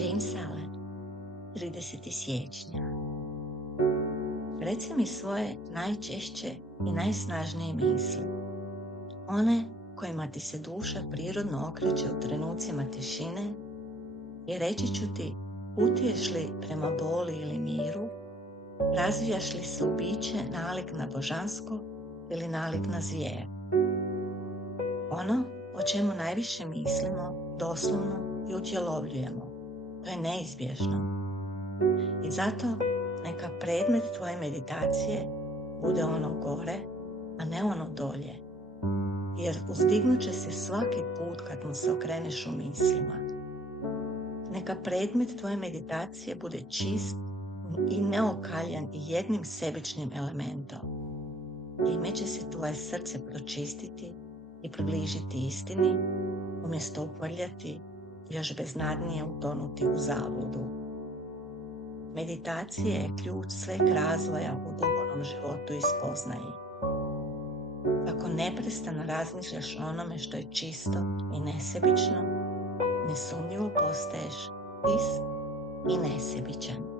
James Allen, 30. siječnja. Reci mi svoje najčešće i najsnažnije misli. One kojima ti se duša prirodno okreće u trenucima tišine i reći ću ti putuješ li prema boli ili miru, razvijaš li se u biće nalik na božansko ili nalik na zvijer. Ono o čemu najviše mislimo, doslovno i utjelovljujemo. To je neizbježno. I zato neka predmet tvoje meditacije bude ono gore, a ne ono dolje. Jer uzdignut će se svaki put kad mu se okreneš u mislima. Neka predmet tvoje meditacije bude čist i neokaljan i jednim sebičnim elementom. Time će se tvoje srce pročistiti i približiti istini, umjesto uprljati još beznadnije utonuti u zabludu. Meditacija je ključ sveg razvoja u duhovnom životu i spoznaji. Ako neprestano razmišljaš o onome što je čisto i nesebično, nesumnjivo postaješ čist i nesebičan.